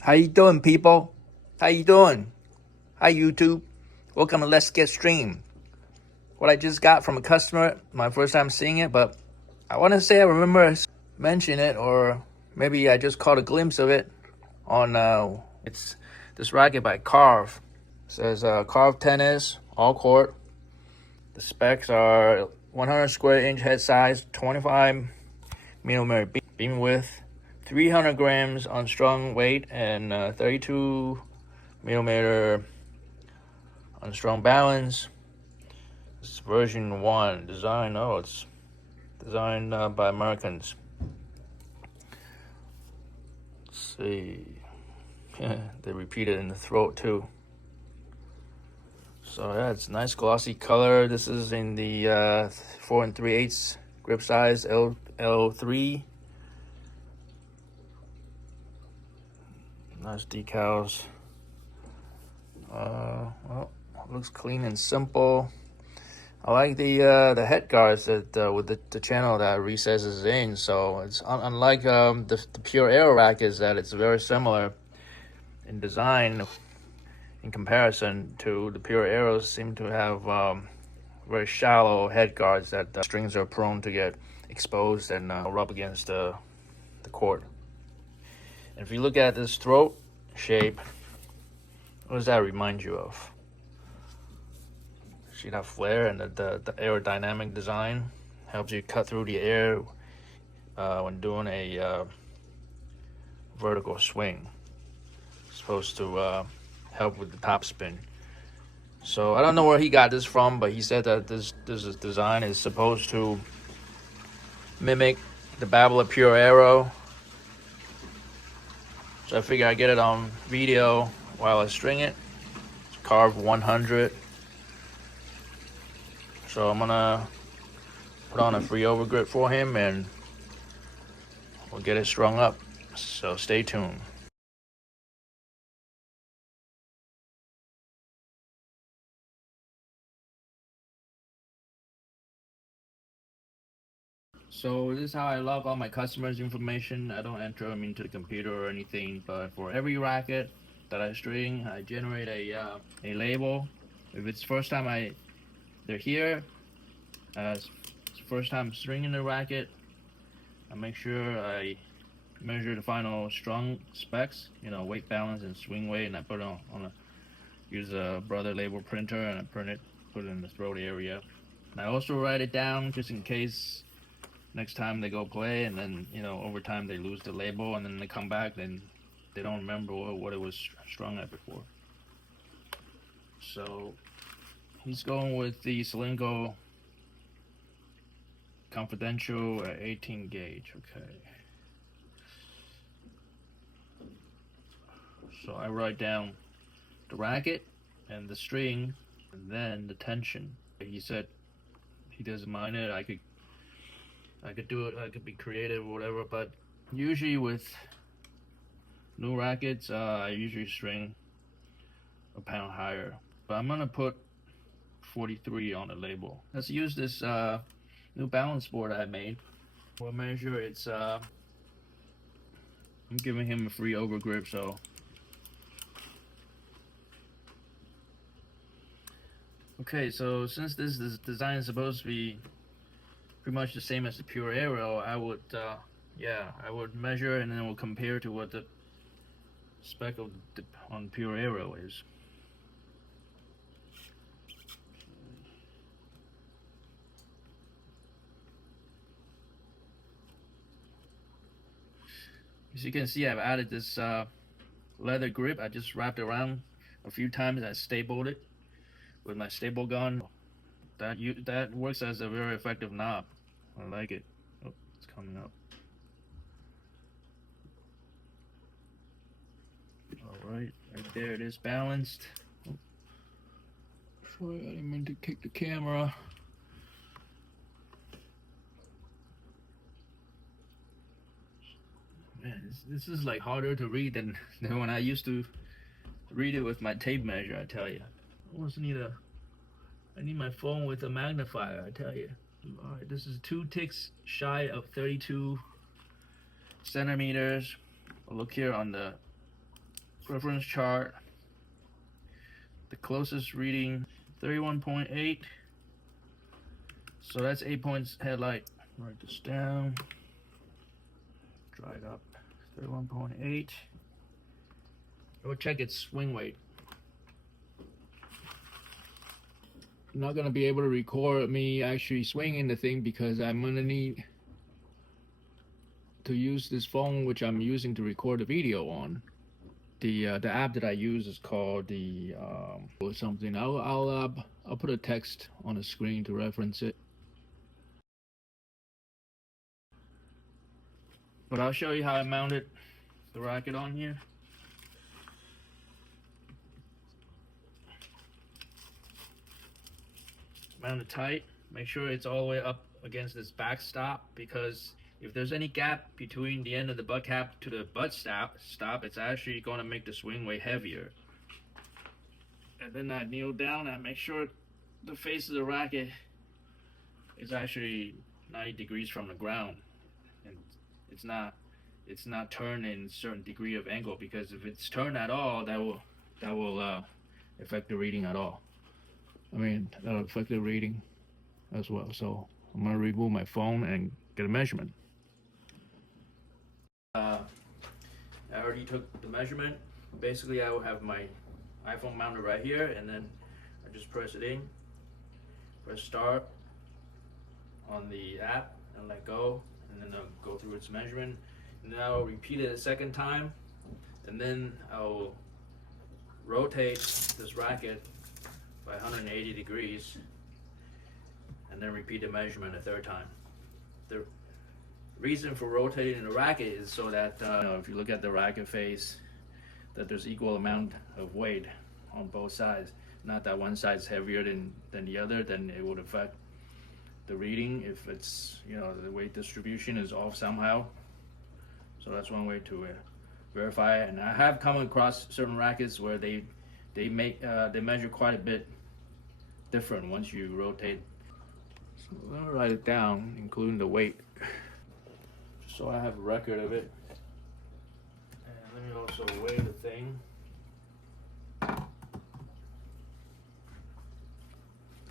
How you doing, people? How you doing? Hi, YouTube. Welcome to Let's Get Stream. What I just got from a customer, my first time seeing it, but I want to say I remember mentioning it, or maybe I just caught a glimpse of it on it's this racket by Carve. It says Carve tennis, all court. The specs are 100 square inch head size, 25 millimeter beam width, 300 grams on strong weight, and 32 millimeter on strong balance. It's version 1. Design, oh, it's designed by Americans. Let's see. They repeat it in the throat too. So yeah, it's nice glossy color. This is in the 4 3/8 grip size, L3. Nice decals. Well, looks clean and simple. I like the head guards that with the channel that recesses in. So it's unlike the pure aero rackets, that it's very similar in design in comparison to the pure arrows. Seem to have very shallow head guards that strings are prone to get exposed and rub against the court. And if you look at this throat shape, what does that remind you of? See that flare, and the aerodynamic design helps you cut through the air when doing a vertical swing. It's supposed to help with the top spin. So I don't know where he got this from, but he said that this design is supposed to mimic the Babbler Pure Aero. So I figure I get it on video while I string it. It's Carve 100. So I'm gonna put on a free overgrip for him and we'll get it strung up. So stay tuned. So this is how I log all my customers' information. I don't enter them into the computer or anything, but for every racket that I string, I generate a label. If it's first time they're here, it's first time stringing the racket, I make sure I measure the final strung specs, weight balance and swing weight, and I put it use a Brother label printer, and I put it in the throat area. And I also write it down just in case next time they go play, and then over time they lose the label, and then they come back, then they don't remember what it was strung at before. So he's going with the Solingo Confidential 18 gauge. Okay. So I write down the racket and the string, and then the tension. He said he doesn't mind it. I could do it. I could be creative or whatever. But usually with new rackets, I usually string a pound higher. But I'm gonna put 43 on the label. Let's use this new balance board I made. We'll measure its. I'm giving him a free overgrip, so. Okay, so since this design is supposed to be pretty much the same as the Pure Aero, I would measure, and then we'll compare to what the spec on Pure Aero is. As you can see, I've added this leather grip. I just wrapped it around a few times. I stapled it with my staple gun. That works as a very effective knob. I like it. Oh, it's coming up. Alright, right there it is balanced. Oh. Sorry, I didn't mean to kick the camera. Man, this is like harder to read than when I used to read it with my tape measure, I tell you. I need my phone with a magnifier, I tell you. Alright, this is 2 ticks shy of 32 centimeters. Look here on the reference chart. The closest reading 31.8. So that's 8 points headlight. Write this down. Dry it up. 31.8. We'll check its swing weight. I'm not gonna be able to record me actually swinging the thing because I'm gonna need to use this phone, which I'm using to record the video on. The app that I use is called the or something. I'll put a text on the screen to reference it. But I'll show you how I mounted the racket on here. Mount it tight. Make sure it's all the way up against this backstop, because if there's any gap between the end of the butt cap to the butt stop, it's actually going to make the swing weight heavier. And then I kneel down and make sure the face of the racket is actually 90 degrees from the ground, and it's not turned in a certain degree of angle, because if it's turned at all, that will affect the reading at all. I mean, that'll affect the reading as well. So I'm gonna remove my phone and get a measurement. I already took the measurement. Basically, I will have my iPhone mounted right here, and then I just press it in, press start on the app, and let go, and then I'll go through its measurement, and then I'll repeat it a second time, and then I'll rotate this racket by 180 degrees, and then repeat the measurement a third time. The reason for rotating the racket is so that if you look at the racket face, that there's equal amount of weight on both sides. Not that one side's heavier than the other, then it would affect the reading if it's, the weight distribution is off somehow. So that's one way to verify it. And I have come across certain rackets where they measure quite a bit different once you rotate. So I'll write it down, including the weight, just so I have a record of it. And let me also weigh the thing.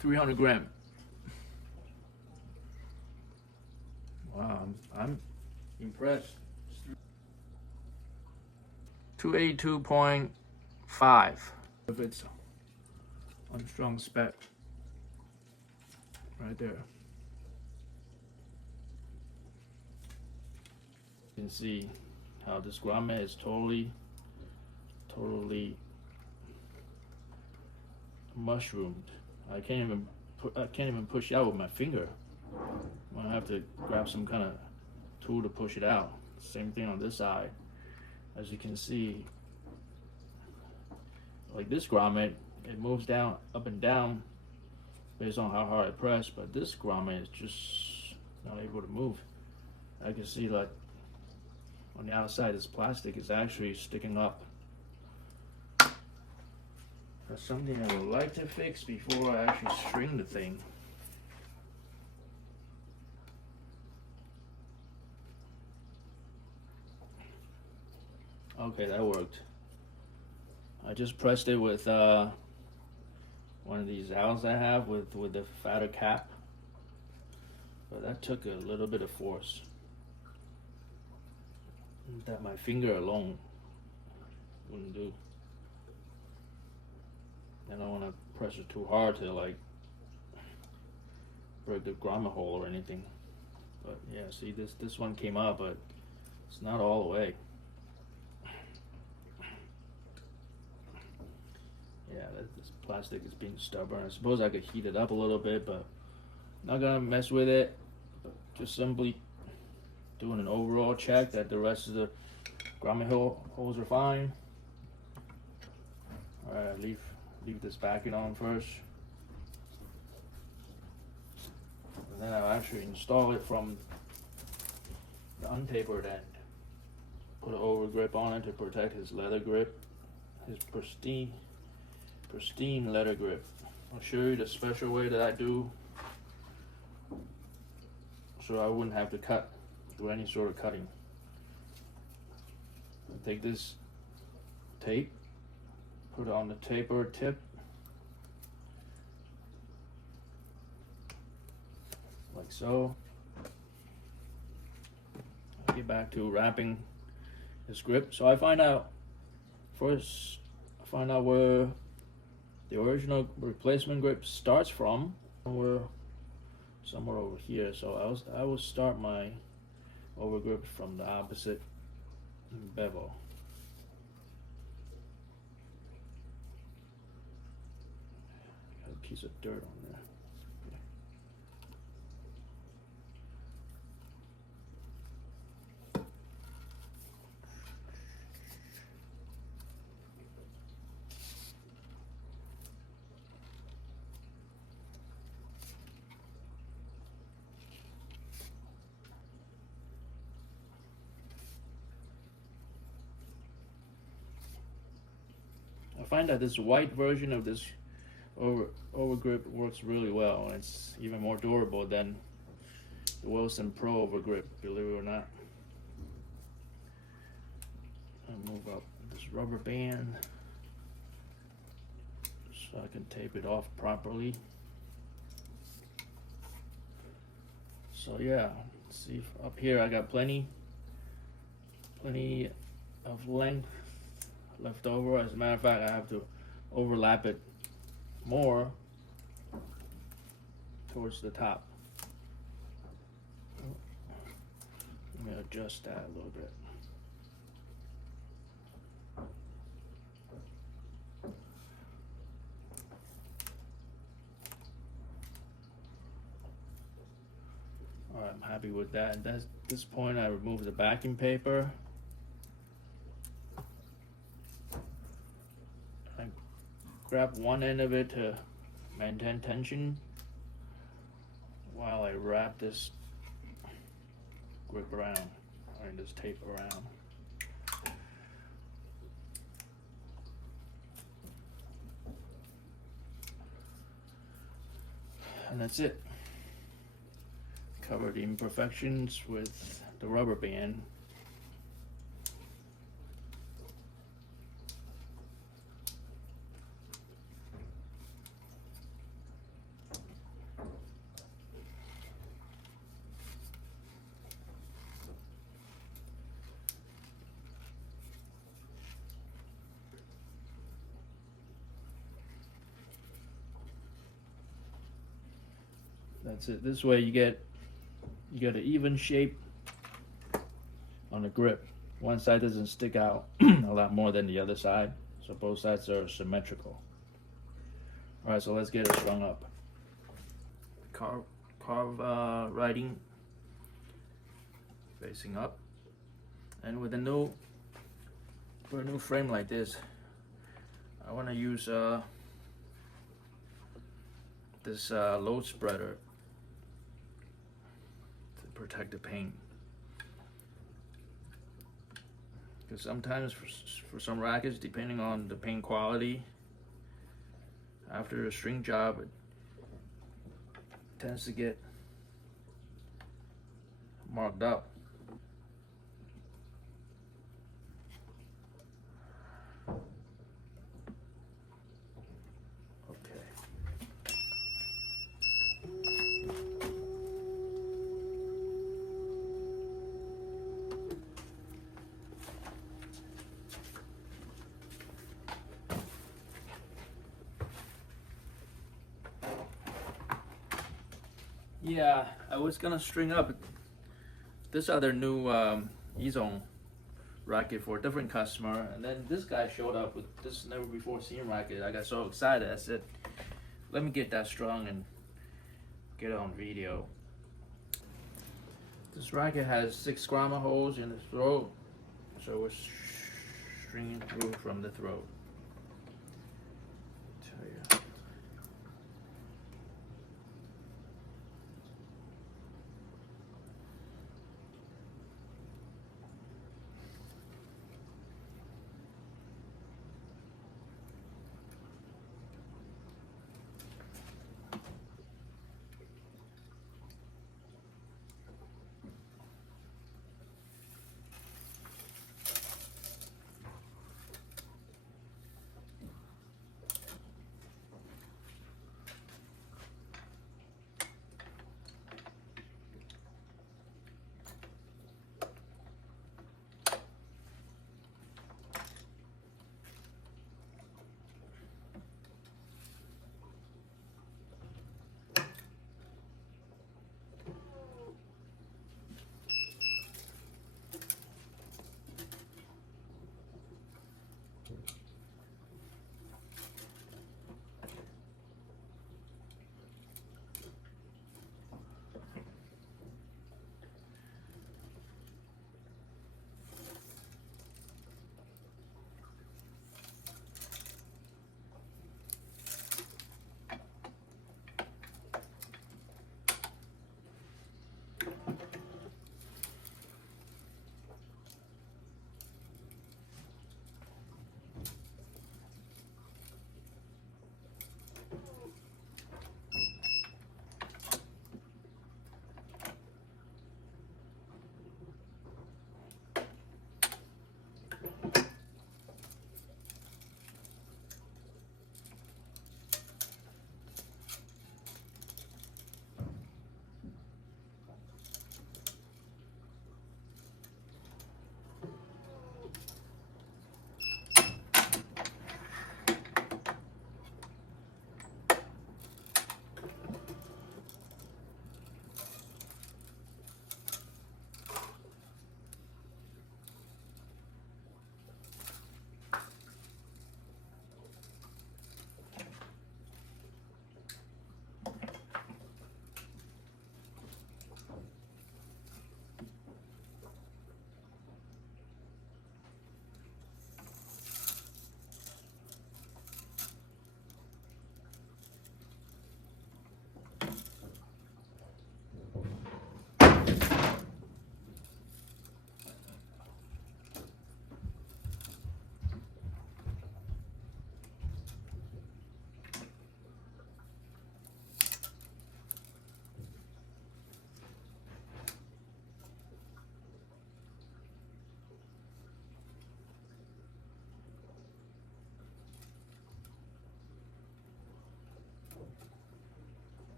300 grams. Wow, I'm impressed. 282.5 if it's on strong spec. Right there. You can see how this grommet is totally mushroomed. I can't even push it out with my finger. I'm gonna have to grab some kind of tool to push it out. Same thing on this side. As you can see, like this grommet, it moves down, up and down based on how hard I press, but this grommet is just not able to move. I can see like on the outside, this plastic is actually sticking up. That's something I would like to fix before I actually string the thing. Okay, that worked. I just pressed it with one of these owls I have with the fatter cap, but that took a little bit of force that my finger alone wouldn't do. I don't want to press it too hard to like break the grommet hole or anything. But yeah, see, this one came out, but it's not all the way. Yeah, this plastic is being stubborn. I suppose I could heat it up a little bit, but not gonna mess with it. Just simply doing an overall check that the rest of the grommet holes are fine. All right, leave this backing on first, and then I'll actually install it from the untapered end. Put an over grip on it to protect his leather grip, his pristine leather grip. I'll show you the special way that I do, so I wouldn't have to do any sort of cutting. I take this tape. Put it on the taper tip. Like so. I'll get back to wrapping this grip. So I find out where the original replacement grip starts from. Somewhere over here. So I will start my overgrip from the opposite bevel. Got a piece of dirt on there. I find that this white version of this overgrip works really well, and it's even more durable than the Wilson Pro overgrip, believe it or not. I'll move up this rubber band so I can tape it off properly. So yeah, see up here I got plenty of length left over. As a matter of fact, I have to overlap it more towards the top. I'm gonna adjust that a little bit. All right, I'm happy with that. And at this point, I remove the backing paper. I grab one end of it to maintain tension while I wrap this grip around, or this tape around. And that's it. Cover the imperfections with the rubber band. That's it. This way you get an even shape on the grip. One side doesn't stick out a lot more than the other side, so both sides are symmetrical. All right, so let's get it strung up. Carve writing facing up, and with a new frame like this, I want to use this load spreader to protect the paint, because sometimes for some rackets, depending on the paint quality, after a string job, it tends to get marked up. Yeah, I was gonna string up this other new E-Zone racket for a different customer, and then this guy showed up with this never before seen racket. I got so excited, I said, let me get that strung and get it on video. This racket has 6 grommet holes in the throat, so it's stringing through from the throat. Tell you.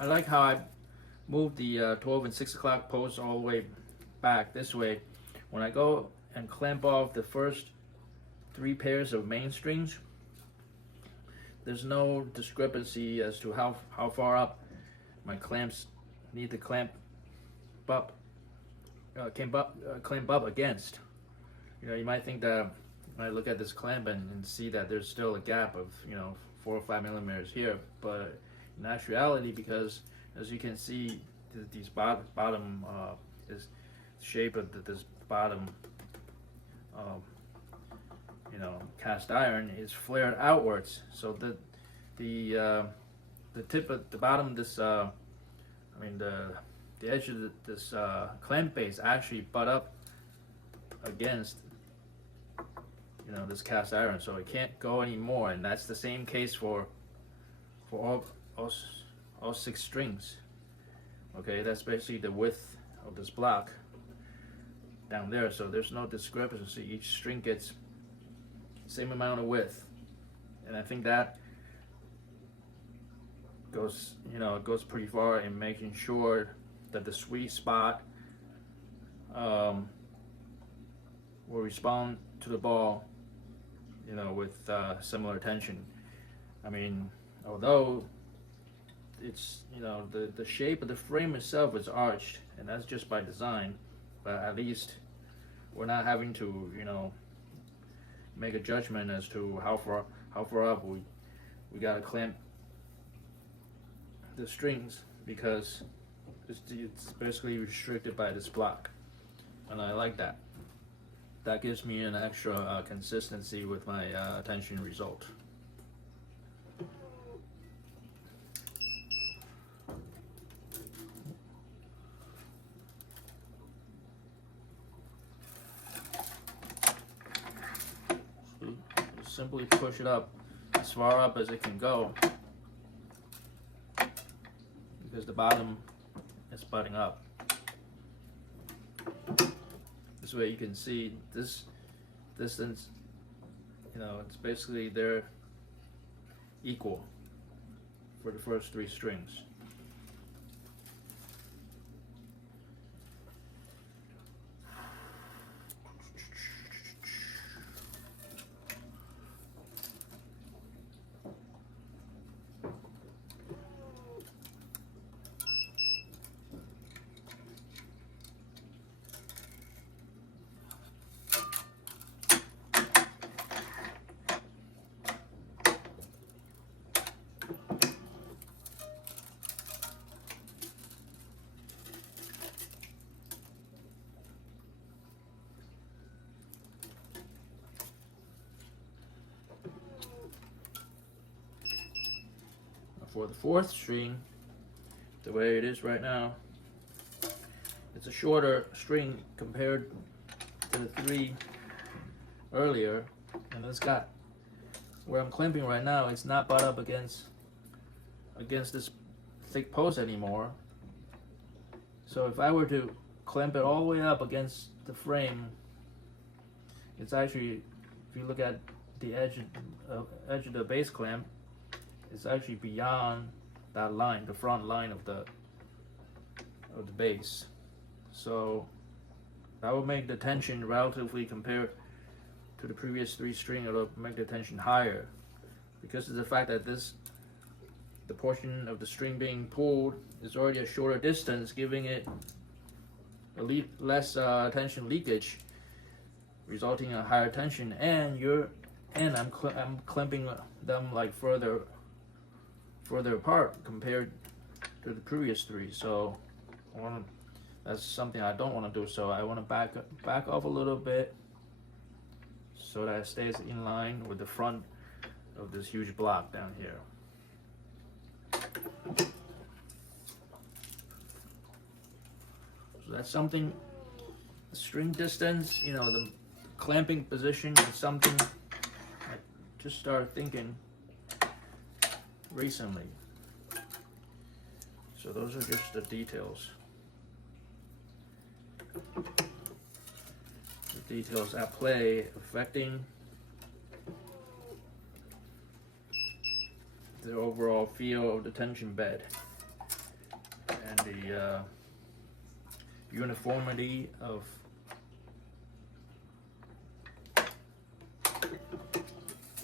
I like how I moved the 12 and 6 o'clock posts all the way back this way. When I go and clamp off the first 3 pairs of main strings, there's no discrepancy as to how far up my clamps need to clamp up against. You know, you might think that when I look at this clamp and see that there's still a gap of 4 or 5 millimeters here, but in actuality, because as you can see, these bottom is shape of this bottom cast iron is flared outwards, so the tip of the bottom of this the edge of this clamp base actually butt up against this cast iron, so it can't go anymore. And that's the same case for all 6 strings. Okay, that's basically the width of this block down there, so there's no discrepancy. Each string gets same amount of width, and I think that goes pretty far in making sure that the sweet spot will respond to the ball with similar tension. I mean, although it's the shape of the frame itself is arched, and that's just by design, but at least we're not having to make a judgment as to how far up we gotta clamp the strings, because it's basically restricted by this block, and I like that. That gives me an extra consistency with my tension result. Simply push it up as far up as it can go, because the bottom is butting up. This way you can see this distance, it's basically they're equal for the first 3 strings. For the 4th string, the way it is right now, it's a shorter string compared to the 3 earlier, and it's got where I'm clamping right now. It's not butt up against this thick post anymore. So if I were to clamp it all the way up against the frame, it's actually, if you look at the edge of the base clamp, it's actually beyond that line, the front line of the base. So that will make the tension relatively, compared to the previous 3 string, it'll make the tension higher, because of the fact that the portion of the string being pulled is already a shorter distance, giving it less tension leakage, resulting in a higher tension. And I'm clamping them like further apart compared to the previous 3. So that's something I don't want to do. So I want to back off a little bit so that it stays in line with the front of this huge block down here. So that's something, the string distance, the clamping position is something I just started thinking recently. So those are just the details. The details at play affecting the overall feel of the tension bed. the uniformity of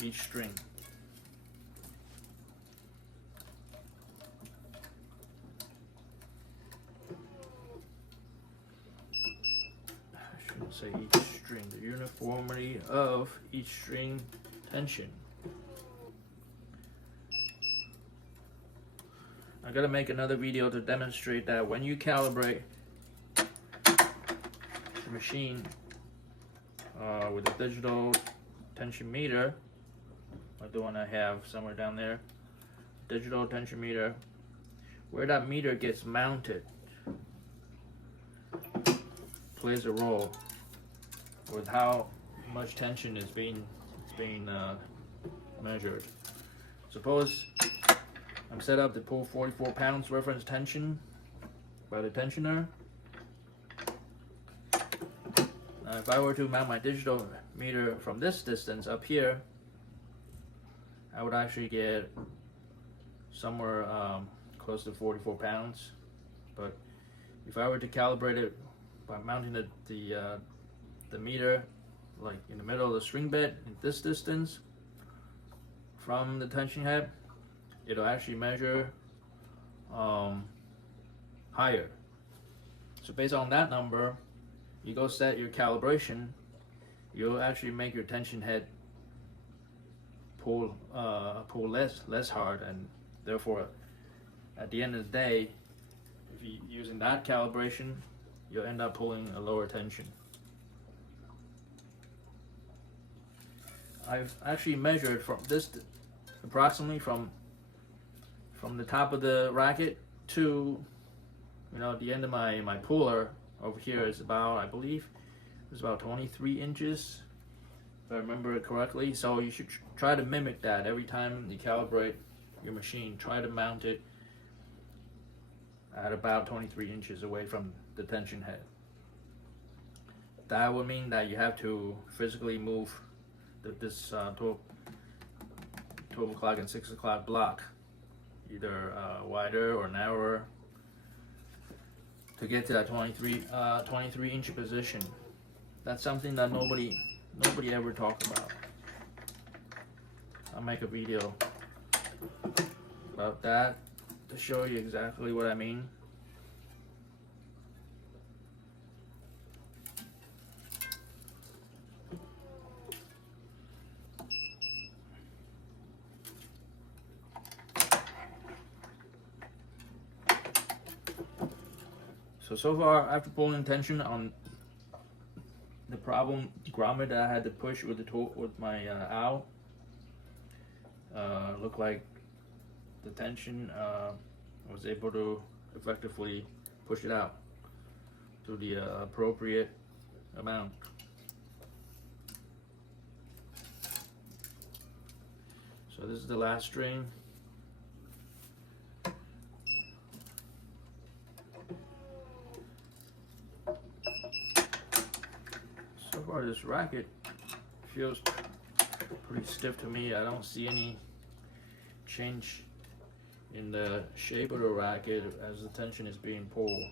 each string. I shouldn't say each string, the uniformity of each string tension. I gotta make another video to demonstrate that when you calibrate the machine with a digital tension meter, like the one I have somewhere down there, digital tension meter, where that meter gets mounted plays a role with how much tension is being measured. Suppose I'm set up to pull 44 pounds reference tension by the tensioner. Now if I were to mount my digital meter from this distance up here, I would actually get somewhere close to 44 pounds. But if I were to calibrate it by mounting the meter like in the middle of the string bed at this distance from the tension head, it'll actually measure higher. So based on that number, you go set your calibration, you'll actually make your tension head pull less hard, and therefore at the end of the day, if you're using that calibration, you'll end up pulling a lower tension. I've actually measured from this approximately from the top of the racket to, you know, the end of my puller over here is about, I believe it's about 23 inches if I remember it correctly. So you should try to mimic that every time you calibrate your machine. Try to mount it at about 23 inches away from the tension head. That would mean that you have to physically move this 12 o'clock and 6 o'clock block either wider or narrower to get to that 23 inch position. That's something that nobody ever talks about. I'll make a video about that to show you exactly what I mean. So far, after pulling tension on the problem grommet that I had to push with my owl, looked like the tension was able to effectively push it out to the appropriate amount. So this is the last string. So far this racket feels pretty stiff to me. I don't see any change in the shape of the racket as the tension is being pulled.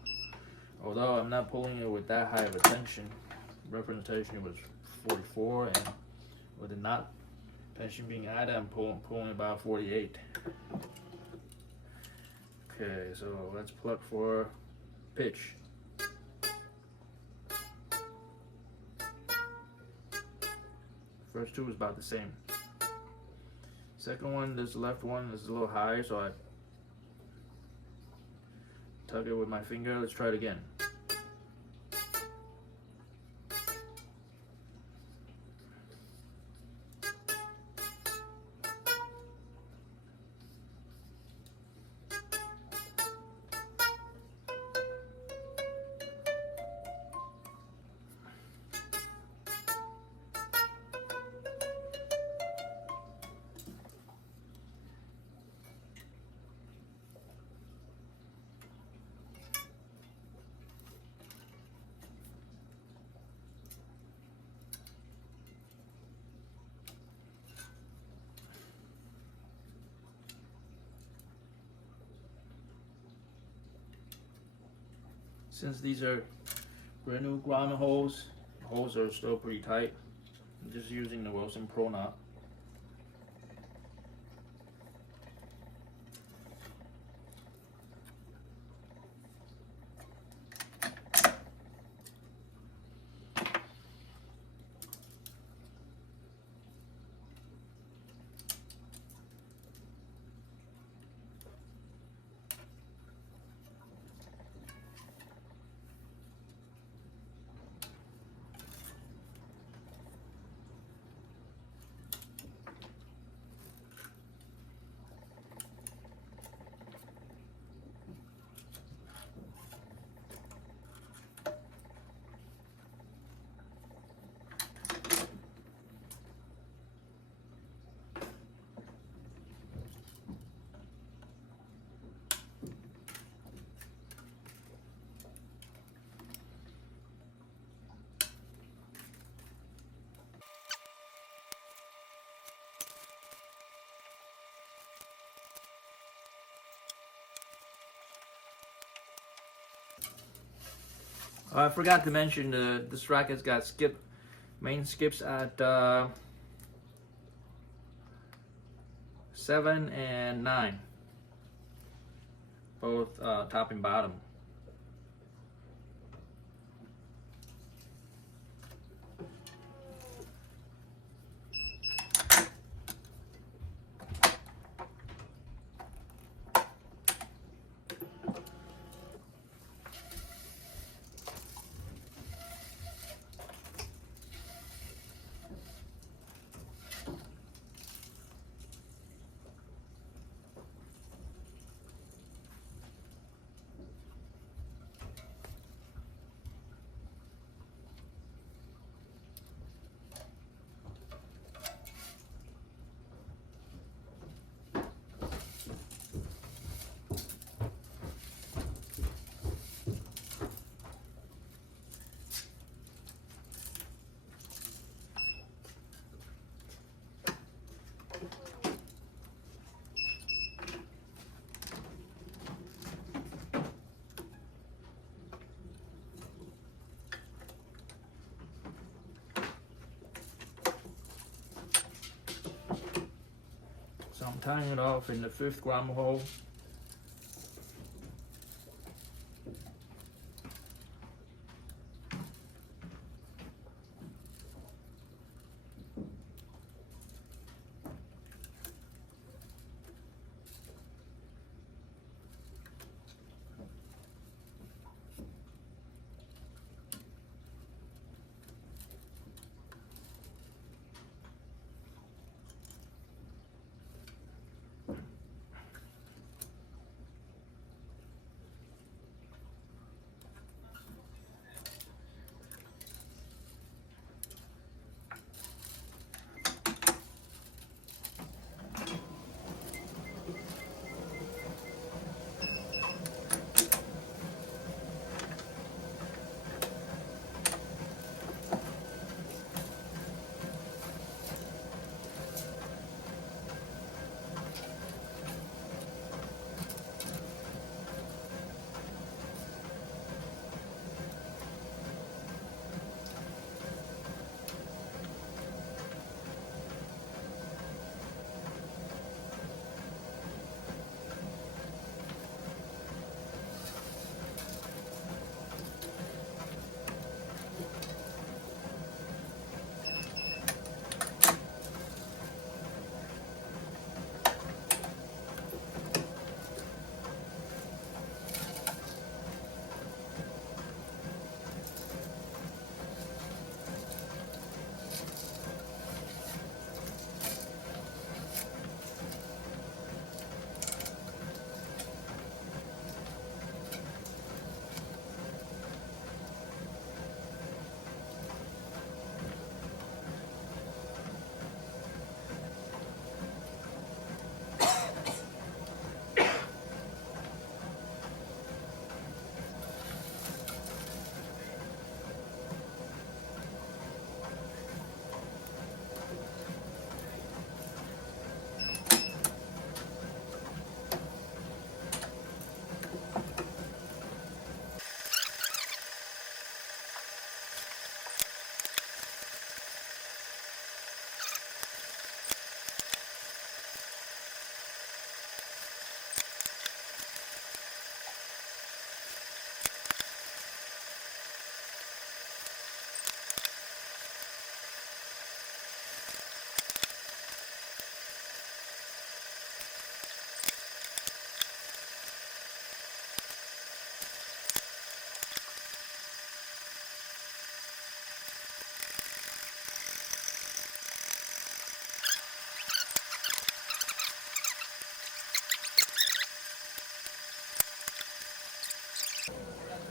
Although I'm not pulling it with that high of a tension. Reference tension was 44, and with the knot tension being added, I'm pulling about 48. Okay, so let's pluck for pitch. First two is about the same. Second one, this left one is a little high, so I tug it with my finger. Let's try it again. Since these are brand new grommet holes, the holes are still pretty tight. I'm just using the Wilson Pro knot. I forgot to mention this racket's got main skips at 7 and 9, both top and bottom. So I'm tying it off in the 5th grommet hole.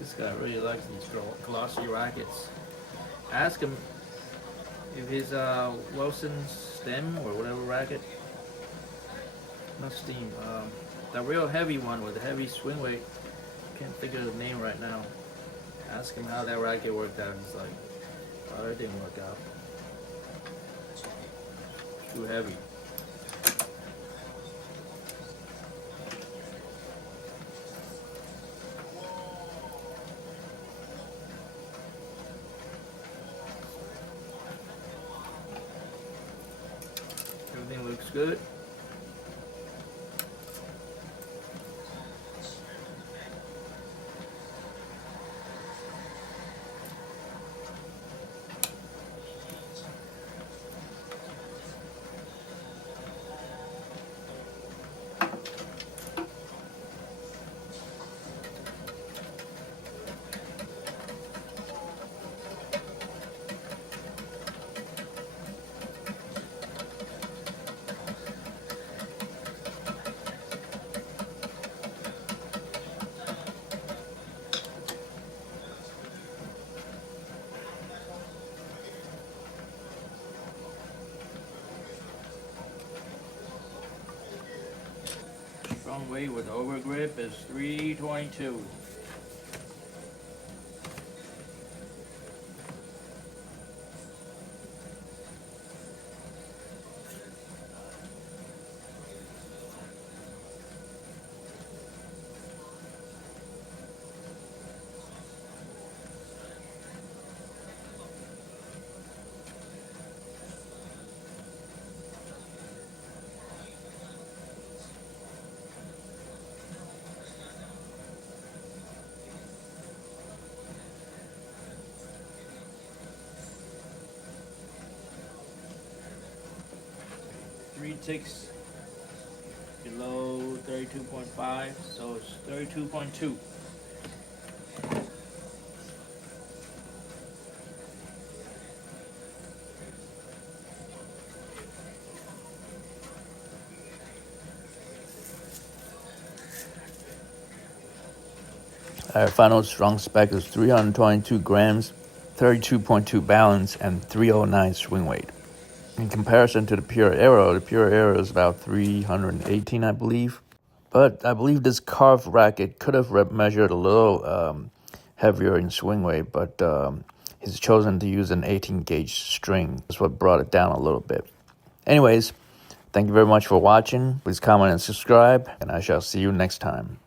This guy really likes these glossy rackets. Ask him if his Wilson stem or whatever racket, not steam, the real heavy one with the heavy swing weight. Can't figure the name right now. Ask him how that racket worked out. He's like, oh, it didn't work out. Too heavy. Everything looks good. Strong weight with over grip is 322. Three ticks below 32.5, so it's 32.2. Our final strong spec is 322 grams, 32.2 balance, and 309 swing weight. In comparison to the Pure Aero is about 318, I believe. But I believe this Carve racket could have measured a little heavier in swing weight, but he's chosen to use an 18-gauge string. That's what brought it down a little bit. Anyways, thank you very much for watching. Please comment and subscribe, and I shall see you next time.